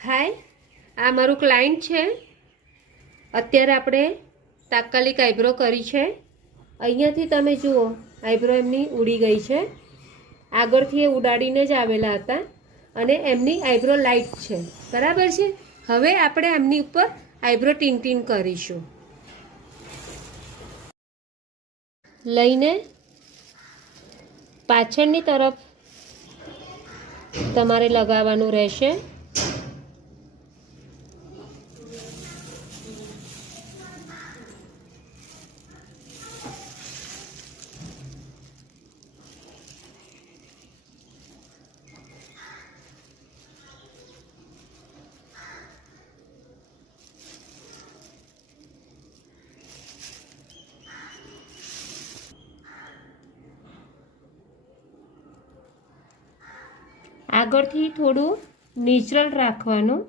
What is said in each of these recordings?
હાય, આ મારું ક્લાયન્ટ છે. અત્યારે આપણે તાત્કાલિક આઈબ્રો કરી છે. અહીંયાથી તમે જુઓ, આઈબ્રો એમની ઉડી ગઈ છે. આગળથી એ ઉડાડીને જ આવેલા હતા અને એમની આઈબ્રો લાઇટ છે. બરાબર છે. હવે આપણે એમની ઉપર આઈબ્રો ટીન કરીશું. લઈને પાછળની તરફ તમારે લગાવવાનું રહેશે. આગળથી થોડું નેચરલ રાખવાનું.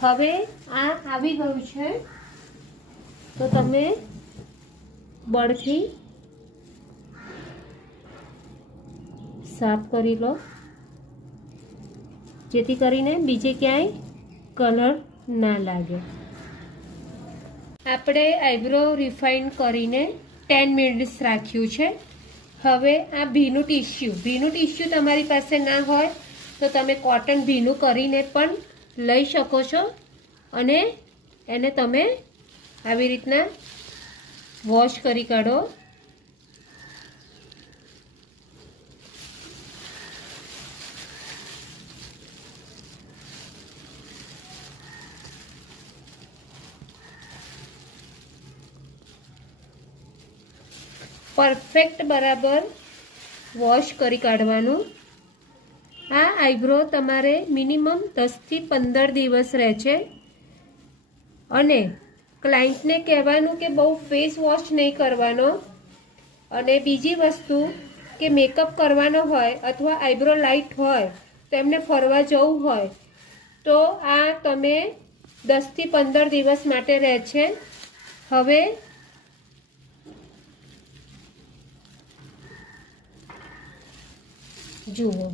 હવે આ આવી ગયું છે તો તમે બળથી સાફ કરી લો, જેથી કરીને બીજે ક્યાંય કલર ના લાગે. આપણે આઈબ્રો રિફાઇન કરીને 10 મિનિટ્સ રાખ્યું છે. હવે આ ભીનું ટીશ્યુ તમારી પાસે ના હોય તો તમે કોટન ભીનું કરીને પણ લઈ શકો છો અને એને તમે આવી રીતના વોશ કરી કાઢો. પરફેક્ટ બરાબર વોશ કરી કાઢવાનું. આ આઈબ્રો તમારે મિનિમમ 10 થી 15 દિવસ રહે છે. અને ક્લાયન્ટને કહેવાનું કે બહુ ફેસ વોશ નહીં કરવાનો. અને બીજી વસ્તુ કે મેકઅપ કરવાનો હોય અથવા આઈબ્રો લાઇટ હોય તો એમને ફરવા જવું હોય તો આ તમે 10 થી 15 દિવસ માટે રહે છે. હવે જુઓ.